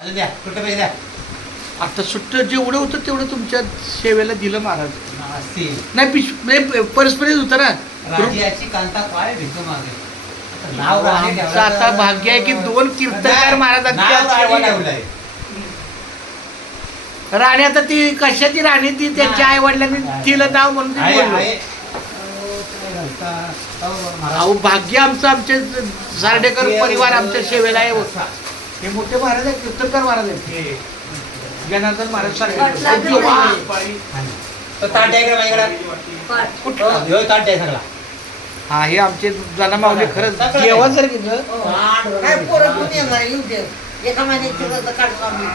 अरे द्या कुठं पैसे द्या आता सुट्ट जेवढं होतं तेवढं तुमच्या सेवेला दिलं महाराज नाही पिश म्हणजे परस्परच होतं ना कांता मागे आता नाव राणे आमचं ठेवलं आता तर- भाग्य आहे की दोन कीर्तनकार नाव आज राणे. ठेवलंय. आता ती कशाची राणी ती त्यांच्या आई वडिलांनी तिला नाव म्हणून ती आहे, बोललो. आहे. अहो, काय घालता? अहो, महाराज. अहो भाग्य आमचं आमचे सार्डेकर परिवार आमच्या सेवेला आहे. हे मोठे महाराज आहेत कीर्तनकार महाराज आहेत. जनार्दन महाराज सारखे. तो ताट आहे का माझ्याकडे? कुठला? ह्यो ताट आहे सगळा. हा हे आमचे जनामावले खरंच काढतो आम्ही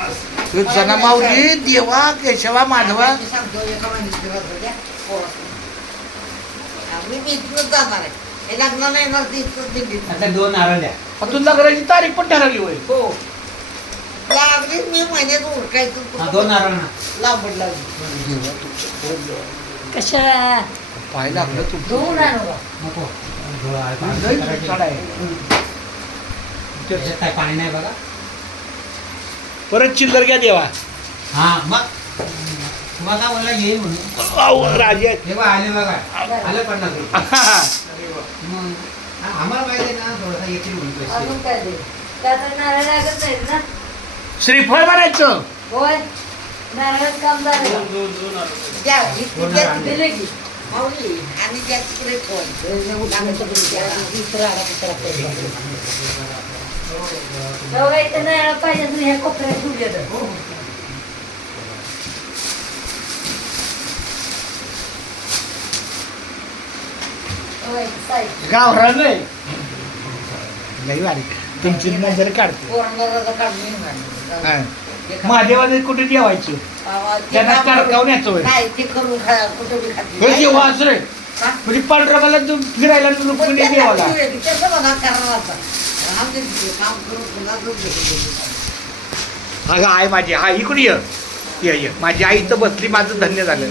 हे जनामावली देवा केशवा माधवा. मी इथूनच जाणार आहे. हे लग्न नाही येणार ते इथूनच दिल्लीत आता दोन नारळ द्या तू लग्नाची तारीख पण ठरवली होय. हो. लागली मी महिन्यात उरकायचं. हा, दोन नारळ ना लांबड लागली. कशाला पाहायला लागलं तू. धुवून आणू का? नको. डोळा आहे, पाणी लय करायचं. चढ आहे. त्याच्यात काय पाणी नाही बघा. परत चिल्लर घ्या देवा. हा मग. तुम्हाला काय बोलला येईल म्हणून राजे. आहेत. हे बघ आले बघा. आलं पन्नास रुपये. मग आ- आम्हाला माहिती आहे ना थोडासा येतील म्हणून पैसे. अजून काय दे का तर नारळ लागत नाही ना? श्रीफळ मारायचं होय. नारळात काम झालं. द्या इतकी द्या तिथे. दिले की माऊली आणि त्या तिकडे फोन तेव्हा इथं नारळ पाहिजे तर ह्या कोपऱ्यात ठेवले तर होय, साई. गाव नाही लई बारीक तुमची नजर काढते हा. महादेवाने कुठे जेवायचं त्यांना काय कडकावण्याचं होय. नाही ते करून खा कुठं बी खाते हे हा? म्हणजे पांढऱ्याला तू फिरायला तू पण रुक्मिणी त्यांना देवाला किती वेळ? त्याचं बघा करणार आता. आमचे तिथे काम करून पुन्हा दूध घेऊन अगं आई माझी हा इकडे ये ये ये माझी आई इथं बसली माझं धन्य झालं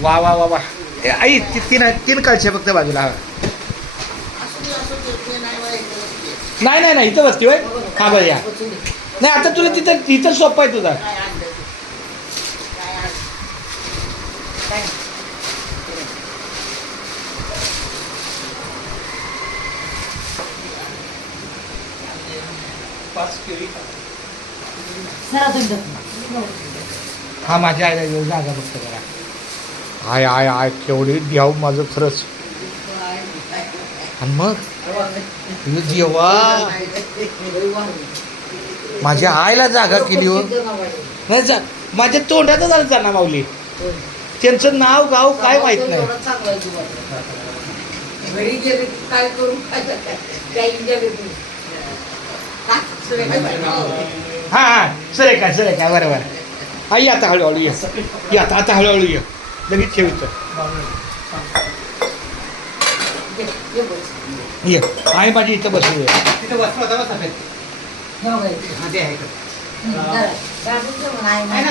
वा वा वा वा ए, आई ती- तीन तीन कळशे फक्त बाजूला हा. नाही नाही नाही इथं बसती होय. हा बरं या. नाही आता तुला तिथं इथं सोपं आहे तुझा. हा माझ्या आईला जागा बघतो जरा. आय आय आय केवढी द्याव माझं खरंच. आणि मग? हे देवा. माझ्या आईला जागा केली हो. नाही जा माझ्या तोंडातच आलं जाणार माऊली. त्यांचं नाव गाव काय माहीत नाही. हा? हा सरे काय सरे काय बरोबर आई आता हळूहळू ये आता आता हळूहळू ये. लगेच ठेवतं ये, ये बस. ये आई माझी इथं बसली आहे